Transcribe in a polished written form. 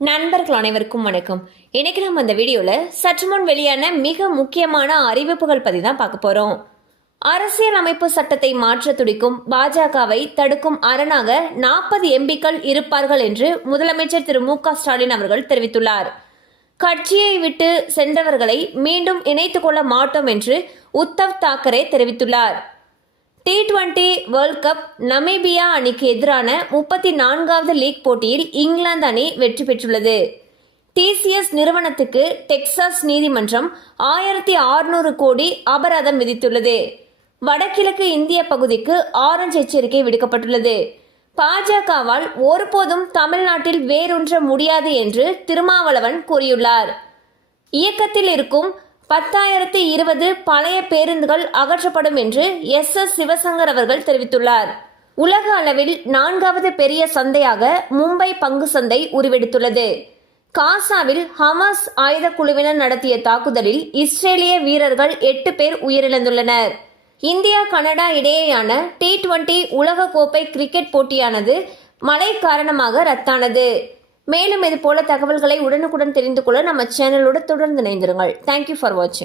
நண்பர்கள் அனைவருக்கும் வணக்கம். இன்னைக்கு நம்ம அந்த வீடியோல சற்று முன் வெளியான மிக முக்கியமான அறிவிப்புகள் பத்தி தான் பார்க்க போறோம். அரசியல் அமைப்பு சட்டத்தை மாற்ற துடிக்கும் பாஜகவை தடுக்கும் அரணாக 40 எம்பிக்கள் இருப்பார்கள் என்று முதலமைச்சர் திரு மு.க.ஸ்டாலின் அவர்கள் தெரிவித்துள்ளார். கட்சியை விட்டு சென்றவர்களை மீண்டும் இணைத்துக் கொள்ள மாட்டோம் என்று உத்தவ் தாக்கரே தெரிவித்துள்ளார். T20 வேர்ல்ட் கப் நமீபியா அணிக்கு எதிரான 34வது லீக் போட்டியில் இங்கிலாந்து அணி வெற்றி பெற்றுள்ளது. TCS நிறுவனத்துக்கு டெக்சாஸ் நீதிமன்றம் 1600 கோடி அபராதம் விதித்துள்ளது. வடகிழக்கு இந்திய பகுதிக்கு ஆரஞ்சு எச்சரிக்கை விடுக்கப்பட்டுள்ளது. பாஜகவால் ஒருபோதும் தமிழ்நாட்டில் வேரூன்ற முடியாது என்று திருமாவளவன் கூறியுள்ளார். இயக்கத்தில் இருக்கும் 10,020 பழைய பேருந்துகள் அகற்றப்படும் என்று SS சிவசங்கர் அவர்கள் தெரிவித்துள்ளார். உலக அளவில் 4வது பெரிய சந்தையாக மும்பை பங்கு சந்தை உருவெடுத்துள்ளது. காசாவில் ஹமாஸ் ஆயுத குழுவினர் நடத்திய தாக்குதலில் இஸ்ரேலிய வீரர்கள் 8 பேர் உயிரிழந்துள்ளனர். இந்தியா கனடா இடையேயான T20 உலகக்கோப்பை கிரிக்கெட் போட்டியானது மழை காரணமாக ரத்தானது. மேலும் இது போல தகவல்களை உடனுக்குடன் தெரிந்து கொள்ள நம்ம சேனலோடு தொடர்ந்து இணைந்திருங்கள். தேங்க்யூ ஃபார் வாட்சிங்.